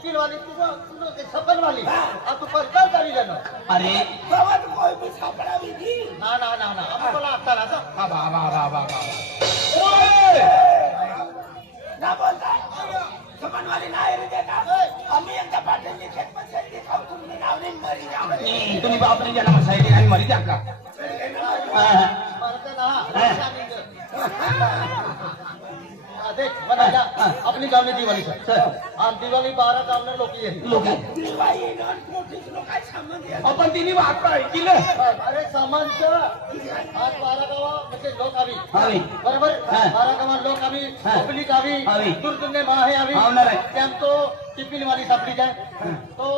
Tiffin वाली तू सफल वाली अब तू परकार करी लेना अरे गवत कोई भी छापड़ा भी थी ना ना ना ना हम बोला आता ना सब बाबा बाबा बाबा ना बोलता समन वाली ना रे देखा आम्ही एकदा पाटील खेत मध्ये दिखाव तुम्ही नावने मरी जाऊ तुम्ही बापने जन्म साईडे आणि मरी टाका मरते ना देख बनाया अपनी गावनी दिवाळी सर आम दिवाळी 12 गावने लोक दिवाळी नॉन नोटीस लोकांचे संबंध आहे आपण तिने वाट केलं अरे सामानच आज 12 गावा म्हणजे लोक आवी हवी बरोबर 12 गावा लोक आवी पब्लिक आवी दुर्गुंडे माहे आवी आवणार आहे તેમ તો ટિફિન વાળી સાપડી જાય તો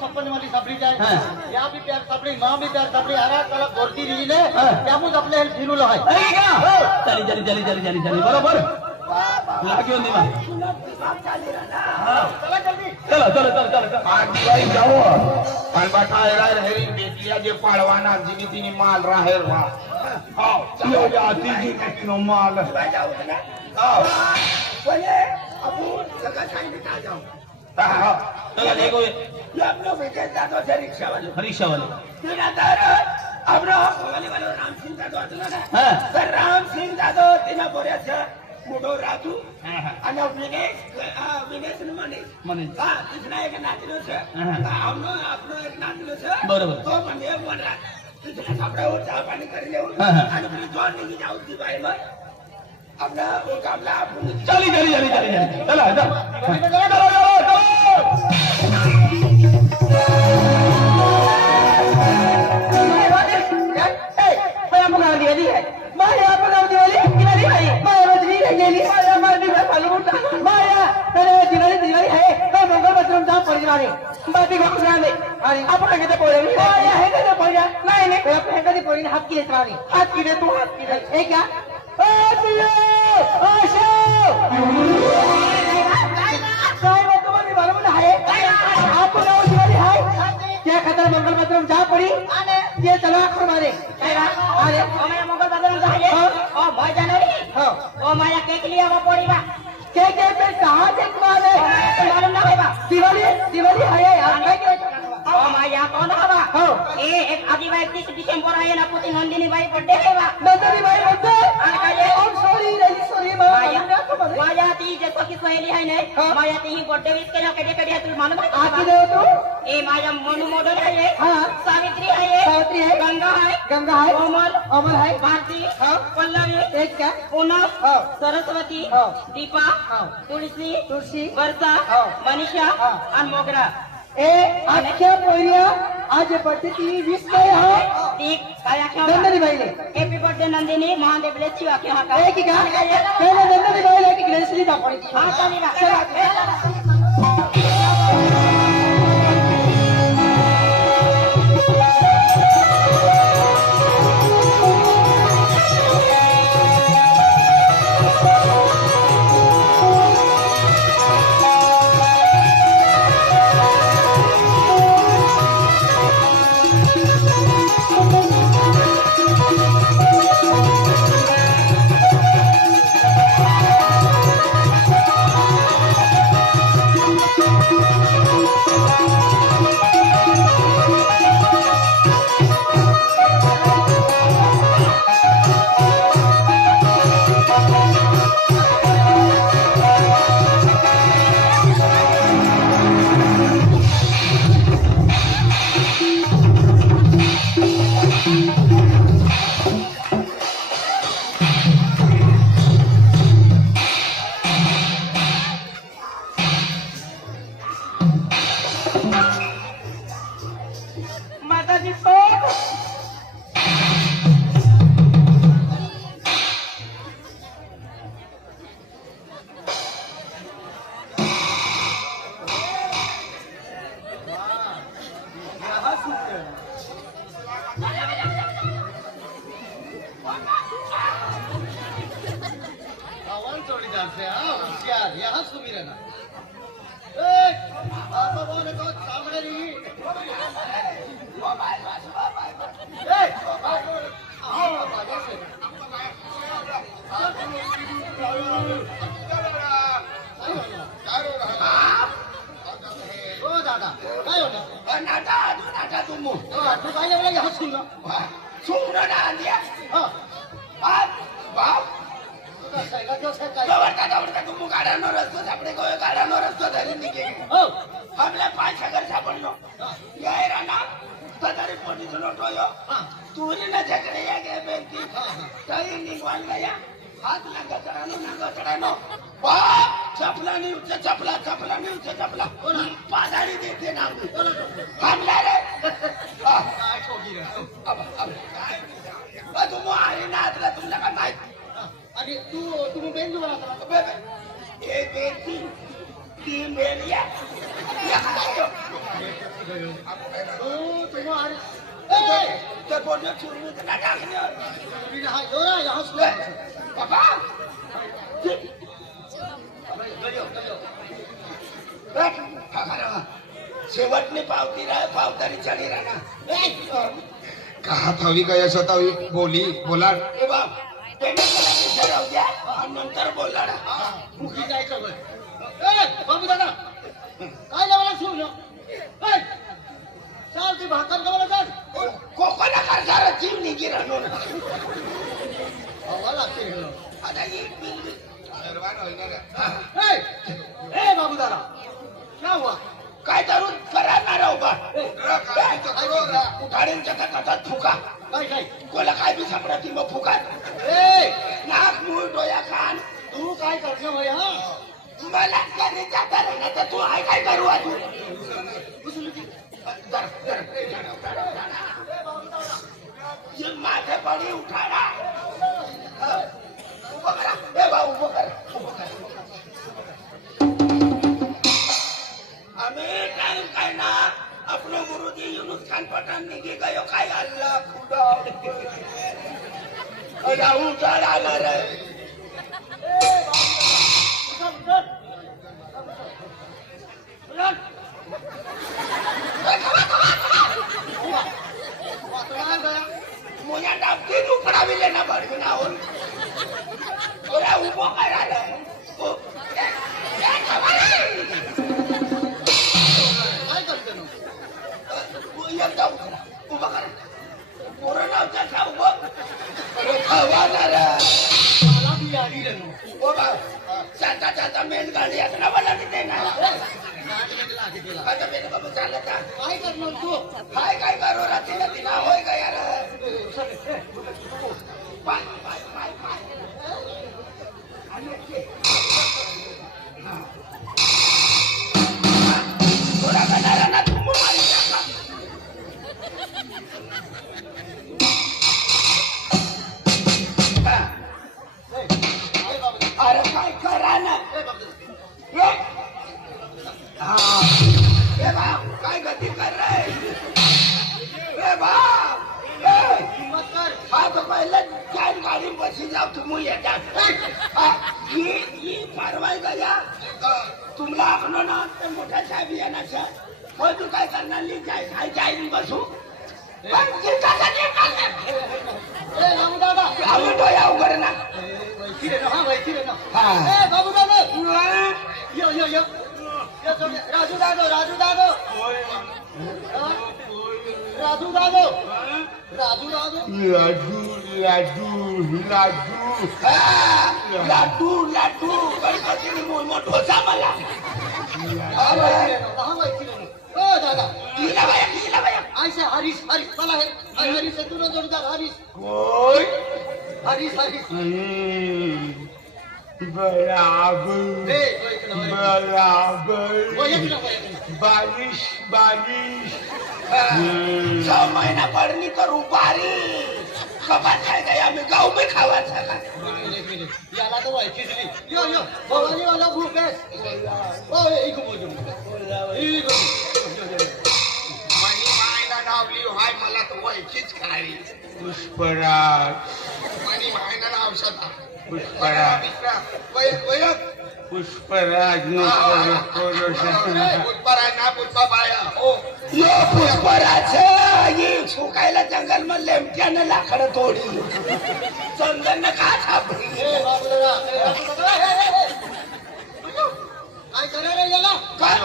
સપન વાળી સાપડી જાય या बी प्यार सापडी मां बी प्यार सापडी आरा कला गोरती दिली ने त्यामुळे आपले हेल्थ फिरूल आहे अरे का चली चली चली चली चली चली बरोबर लागी होती मा चला जल्दी चलो चलो चलो चलो आज दिवाळी जाओ आणि बठाय राहेरी बेटिया जे पाळवाना जिनी तिनी माल राहेर वा हाव चलो जाती जी किनो माल जाऊ ना हां पहिले आपण सगळं सांगितलं जाऊ हां चला देखो ये आप लोग बेटे जातो से रिक्शा वाले रिक्षा वाले तीन हजार आपला वाले राम सिंह जातो असला ना हां तर राम सिंह जातो तिना बोऱ्याचं मोठो राजू आणि विनेश म्हणे हा तिसरा एक नाचलो છે આપણો એક નાચલો છે बरोबर તો મને વનરા तिसरा सापडावर चहा पाणी કરી લેવું અને પછી જોન નીકળી જાવ દિવાળીમાં આપણા ઓ કામલા આપણું चली चली चली चली चली चला चलो मंगल बाथरूम जा पड़ी ये चलो आखर मारे अरे हमारे मंगल बाथरूम जा है ओ भाई जानो रे हां ओ माया केक लिया वो पड़ी बा के पे कहां देख मारे मालूम ना है बा दिवाली दिवाली है यार ओ माया कौन है बा हां ए एक आदिवासी 31 दिसंबर आहे ना पुती नंदिनी बाई बर्थडे है बा नंदिनी भाई बोलते आणि काय ओम सॉरी माया ती जे सखी सहेली है ने माया ती ही बर्थडे विश केला कधी कधी तू मालूम है आकी दे तू ए माया मनु मॉडल है हां सावित्री है गंगा है अमल है भारती पल्लवी एक क्या पूनम सरस्वती दीपा तुलसी वर्षा मनीषा आणि मोगरा ए आख्या पोरिया आज बर्थडे ती 20 काय हा ठीक काय आख्या नंदिनी भाई ने happy birthday Nandini Mahadev bless you आख्या हा ए की का पहले नंदिनी भाई ने की ग्रेसली दा पड़ी हां चलेगा काय होणार नाटा अजून नाटा तुमू तू काय लागला हसून ना सुमरण आंदिया हा बाप काय आवडता तुमू गाड्यानो रस्तो सापडे गयो गाड्यानो रस्तो धरी निघे हो हमले 5 अगर सापडलो याय राणा तदारी पोलीस नोटोयो तुरीने झगडे या गे बेंती काही निघवान गया हात लागा चढानो बाप चपला नाही उच्च चपला चपला नाही उच्च चपला पादारी देते ना हमला रे काय ठोकी रे अब तुम आहे ना आता तुमला काय माहित आणि तुम्ही बेंजू बना एक बेंती तीन बेलिया तुम्ही अरे ते बोलने चुरमी तर टाकले हा योरा यहाँ सुन बाबा शेवटनी पावती पावतारी चढी राहणार कहा थावी काय स्वतःवी बोली बोला ए बाप त्याने मला विचाराव द्या आणि नंतर बोलला मुखी जायचं बाबू दादा काय लावला सुन चाल ती भाकर का मला कोकणा खासदार जीव निघी राहणो ना हवा लागते आता एक मिनिट ए बाबू दादा क्या हुआ काय करून करणार उभा उठाडीन कथा फुका काय काय कोला काय बी सापडती मग फुका ए नाक मूळ डोया खान तू काय करतो भाई हा मला कधी जाता राहणार तर तू आहे काय करू तू ये माझे बडी उठाडा उभं करा ए बा उभं करा आम्ही काय ना आपलं गुरुजी युनुस खान पठाण निघे गयो काय अल्लाह खुदा राहू चढ आला रे मुझ्या डाबती उकडाविले ना भडविना होऊन तुला उभं करायला काय करतो एकदा उकरा उभं करा पोरं नावच्या खाऊ बघ खावाणार मला बी आली रे ओ बा चालता चालता मेन गाडी असं ना मला तिथे ना आता मेन बाबा चालत काय करणार तू काय करू रात्री तिला होय का यार पाय पाय पाय पाय थोडा करणारा ना तू मारी टाका अरे काय करा ना ए बाप काय गती कर रहे ए बाप हिम्मत कर हा तो पहिले चार गाडी बसी जाऊ तुम्ही येतात ही कारवाई गया तुमला आखनो ना ते मोठ्या साहेब येण्याच्या मग तू काय करणार नाही काय जाईल बसू ए बाबू दादा आम्ही डोया उघड ना वैती रे हा वैती रे हा. ए बाबू दादा यो यो यो राजू दादो राजू दादो राजू दादो राजू दादो लाडू लाडू गणपतीने मोठा मला हा वैती रे ओ दादा तिला बाया ऐसे हरीश हरीश मला है हरीश है तू ना जोरदार हरीश कोण हरीश हरीश बराबर ए वैती ना बराबर बारिश बारिश 6 महीना पडनी करू बारी कपात काय काय आम्ही गाव में खावायचा का याला तो वैती दिली यो यो भवानी वाला भूक है ओ एक बोल एक मनी मायना नावली हाय मला तर वयचीच खारी पुष्पराज मनी मायना नाव सदा पुष्पराज पुष्पराज पुष्पराज ना पुष्पाबाया ओ यो पुष्पराज ये सुकायला जंगल में लेमट्यानं लाकडं तोडी चंदन का छापरी ए बाबू दादा काय करा रे याला काय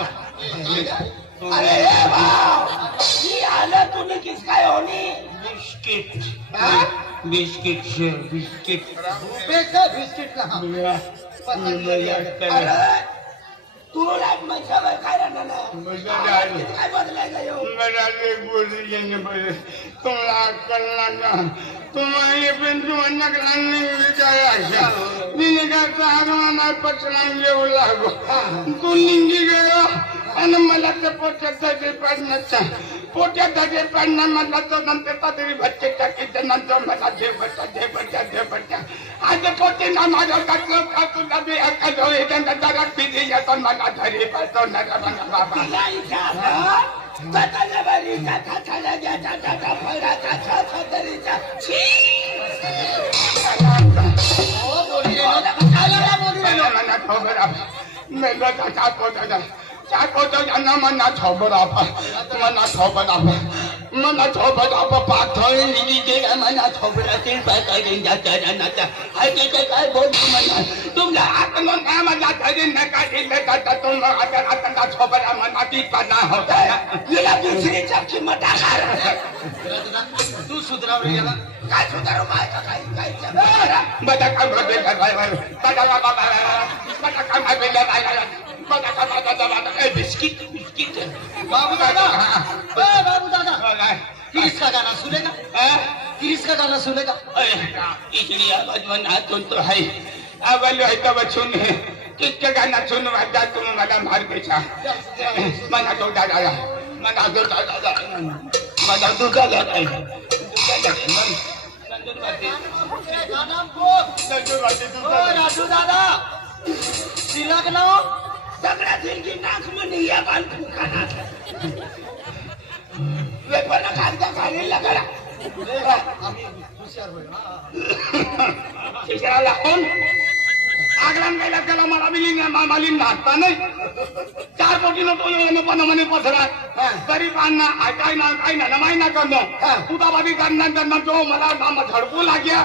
अरे हे भाव ही आलं तुम्ही किस काय होनी बिस्किट हा? बिस्किट से बिस्किट रुपयाचं बिस्किट का हा. अरे तू लाग मजा काय राहणार काय बदलायला येऊ तुम्हाला अक्कल लागा तुम्हाला पण तुम्हाला नगरांनी विचारायचा निघायचा आगमना पचनान येऊ लागो तू निघी गेला आणि मला ते पोट्यात धगे पाडणं मला तो नंतर तरी बच्चे टाकीचे नंतर मला दे बच्चा आज पोटे ना माझ्या टाकलं का तुला बी अक्कल होईल त्यांना जरा पिढी येतो मला धरी पाहतो ना बाबा हो, बोली रे. काय लागला बोली रे? मना छोबरा पाथर निघे मना छोबरा ते काय बोलतो म्हणा तुमच्या आतलं मला धरी नका दिले जाता तुम्हाला आता छोबरा मना ती पणा होता तुला दुसरीच्या किंमत तू सुधराव रे याला. काय सुधारू माझ्या काय बटा काम बिस्किट बाबू दादा ए, बाबू दादा किरीस का गाना सुनेगा किरीस का गाना सुनेगा इसलिए आवाज में ना सुन तो है अवल है तो सुन किसके गाना सुन वाजा तुम मला मार बेचा मना तो दादा मना तो दादा मना तो दादा गाना को राजू दादा तिलक ना सगळ्या दिलगी नाक म्हणे या बाल फुकाना वेपना कागदा खाली लगडा आम्ही हुशार होय. शिशराला कोण आगलान गेला त्याला मला माली नाचता नाही 4 कोटी तो पण म्हणे पसरा गरीबांना काय ना माहिना करणं तुझा करणार जो मला नाम झडकू लाग्या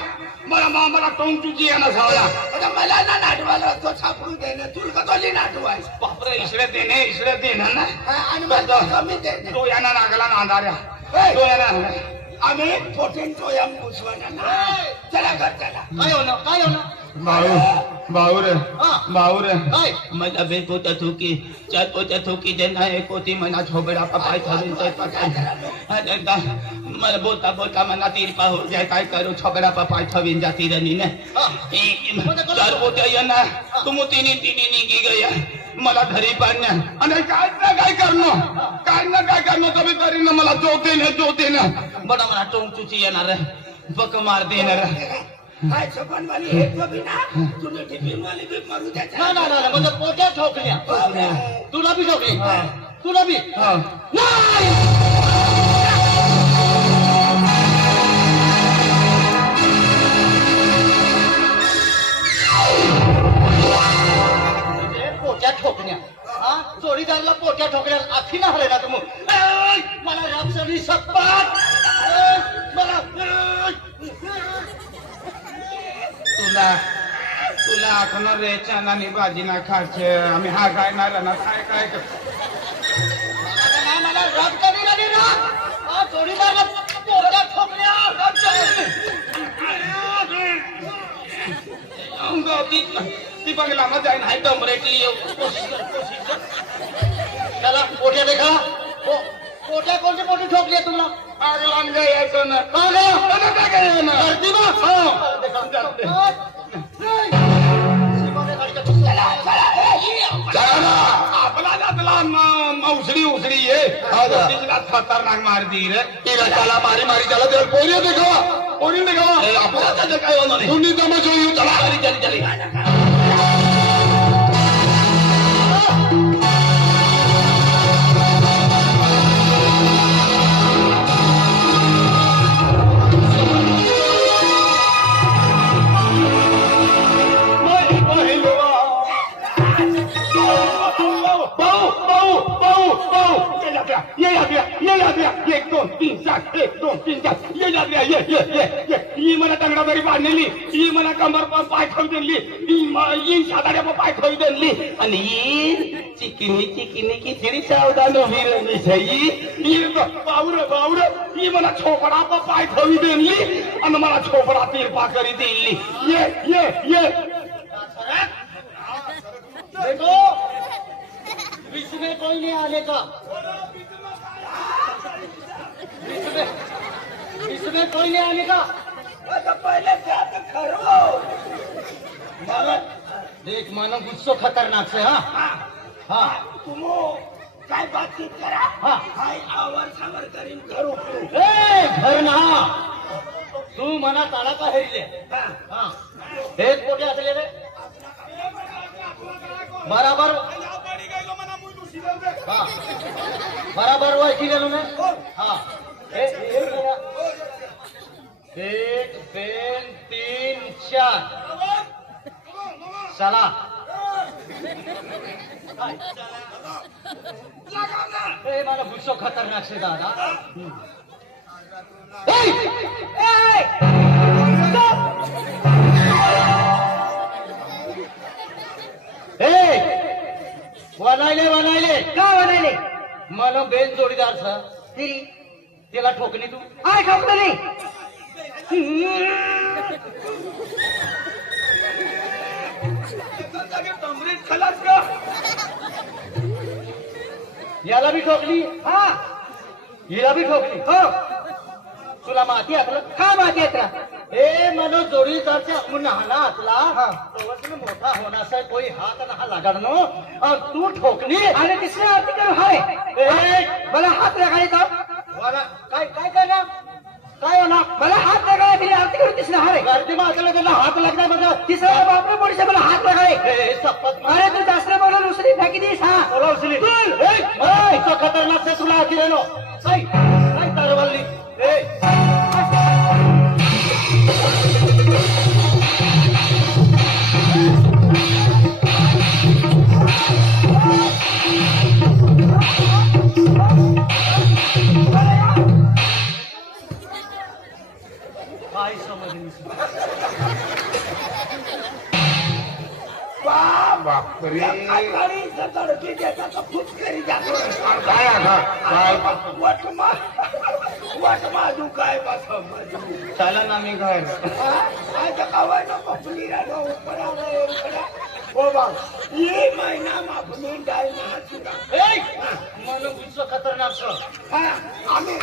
मला टोंगचूची येणं सावला आता मला ना नाटवाला तो छापडू देणे तुला कधी नाटवाय बापरे इकडे देणं ना आणि मला कमी देणे तो यांना लागला नांदाऱ्या तो यांना आम्ही फोटीन तो या मुसवाना चला कर चला काय होणार भाऊ रे काय माझा बे पोता थुकी 4 पोत्या थुकी जे नाही कोती मना छोबडा पाय थरून मला बोता मना तीर पाहू जाय काय करू छोबडा पाय थवीन जाती रनी ने 4 पोत्या येणार तुम तिनी निघी गया मला घरी पाडण्या आणि काय करणं कमी तरी ना मला जोते ना बडा मला टोंगचूची येणार बक मार देणार काय छपन वाली हे तो बिना तुने टिफिन वाली भी मारू द्या ना म्हणजे पोट्या ठोकल्या तुला बी ठोकली तुला बी नाही पोट्या ठोकण्या जोडीदाराला पोट्या ठोकल्या आखी ना हले ना तुम्ही मला रामसरी सप्पात मला तुला आखणार रे चानानी भाजी ना खायचे आम्ही हा काय ना काय मला राग कधी नाही राग जोडीदाराला पोट्या ठोकल्या ती बघला मग जाईन हाय डमरेटली त्याला पोट्या देखा पोट्या कोणती मोठी ठोकली आहे तुम्हाला आग लावून यायचं ना गर्दी आपला जातला उसरी ये खतरनाक मार दी रे त्याला मारी त्याला पोरी देखावा आपला काय होणार तुम्ही तमाशा येऊ चला ये यात्रा 1 2 3 4 1 2 3 4 ये यात्रा ये ही मला तंगडा बरी बांधलेली ही मला कमर पर पाय ठेवून दिली ही साधाऱ्या पर पाय ठेवून दिली आणि ही चिकनी की थेरी सावधान उभी राहिली सही ही बावड ही मला छोपडा पर पाय ठेवून दिली आणि मला छोपडा तिरपा करी दिली ये देखो बीच में कोई नहीं आने का बीच में कोई नहीं आने का आता पहिले जात खरो देख मानो गुस्सो खतरनाक से हाँ हाँ तुम काय बातचीत करा हाँ काय आवर सावर करीन घरू ए घर ना तू मना ताळा का हेरिले हाँ हेच कोठे असले रे बराबर हाँ बराबर वो ऐसी लेलो मैं हाँ एक पेन 3 4 चला ए मला गुस्सो खतरनाक से दादा वनायले का बनायले मला बेन जोडीदार सर तिरी त्याला ठोकली तू काय ठोकली कमरेत खलास का याला भी ठोकली हा हिला भी ठोकली हो तुला माती आपलं का माती येत्रा ए मनो जोडीदारच्या आपण हाना असला हा. तो मोठा होण्याचा कोई हात नहा लागणार और तू ठोकली आणि तिसरे आर्टिकल हाय ए मला हात लगायचा वाला काय काय करणार काय होणार मला हात लगाय तिने आर्टिकल तिसरे हाय गर्दी मागला त्यांना हात लागणार बघा तिसरा बापरे पोलिस मला हात लगाय ए सपत अरे तू दसरे बोला दुसरी फेकी दिस हा बोला उचली ए खतरनाक से तुला आती रेनो काय काय तरवली ए काय समजली बापरे काय सतडकी देता का फुटकरी जातो काय वटमा तू काय बस चला ना मी घर आज कवाय नो पपली रानो उपरा ओ बा ये महिना मापनी डाय ना चुरा ए मन गुस्सा खतरनाक सर हा आम्ही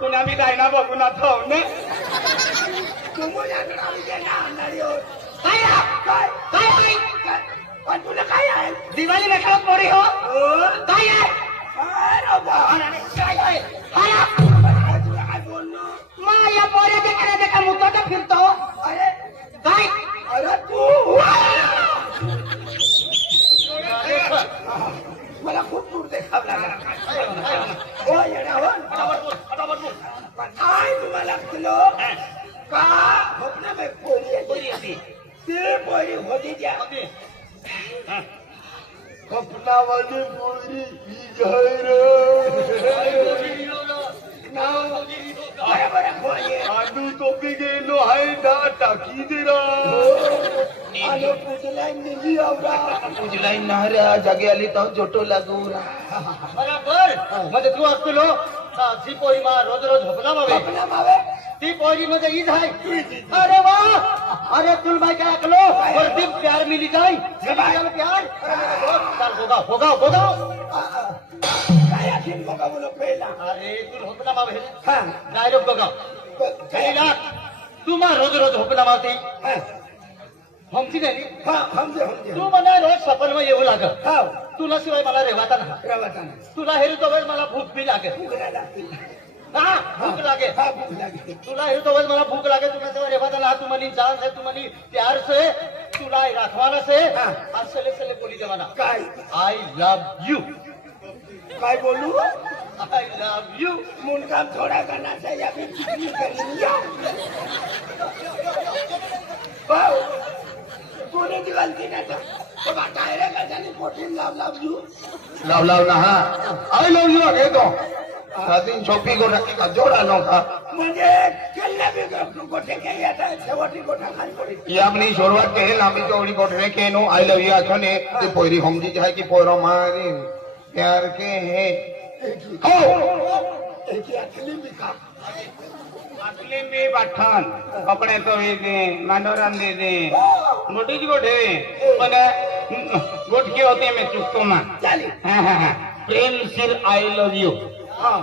पुन्हा मी जायना बघून आता ने तुम्हाला ग्रामचे ना आणणारी काय काय तुला काय आहे दिवाळी नका पोरी हो काय आहे काय आहे काय बोलणं मग या पोऱ्या देखा मुद्दा फिरतो अरे काय अरे तू मला खूप दूर देखावं लागला हो येणार काय तुम्हाला किलो का होपना में पोरी येते ते पोरी होती द्या कपनावाली पोरी ही जाहीर बरोबर पोरी आडू टोपी गेलो हाय दा टाकी दिरा आलो पुजला निली आवडा उजलाई नाऱ्या जागे आली तर जोटो लागू बराबर मध्ये तू असतो ती पोरी मा रोज रोज झोपला मावे आपला मावे ती पोरी मध्ये ईद आहे अरे वाह अरे तुल भाई क्या अकलो वर्दी प्यार मिली जाए प्यार चल होगा काय असेल बघा बोलो पहिला अरे तू झोपला मावे हा डायरेक्ट बघा काय तू मा रोज रोज झोपला मावती हा हमची नाही हा हमजे तू मला रोज सपन में येऊ लाग हा तुला शिवाय मला रेवाता ना रवाताना तुला हेरू तो वेळ मला भूक बी लागे उघडायला हा भूक लागे हा भूक लागली तुला हेरू तो वेळ मला भूक लागे तुला शिवाय रेवाता ना तू मनी जान से तू मनी प्यार से तुला राखवाना से हाँ। आज सले बोली जवाना काय आई लव यू काय बोलू आई लव यू मुनकाम थोडा करण्याचा या मी किती करीन या भाऊ कोणीची गलती नाही तर डायरेक्ट त्याने पोटीन लाव लाव ना हा आय लव्ह यू घेतो साधी छोपी गोठा का जोडा नव्हता म्हणजे केल्ला बी गोठे काही आता शेवटी गोठा खाली पडी यामनी सुरुवात के लांबी चौड़ी कोठरे के नो आई लव यू आछो ने ते पोरी हमजी जाय की पोरो मारी प्यार के है हो एकी असली बी का असली बी बाठन कपडे तो दे मांडोरान दे मोठी गोठे पण गोठकी होते मैं चुकतो ना चालेल प्रेम सिर आई लव यू हा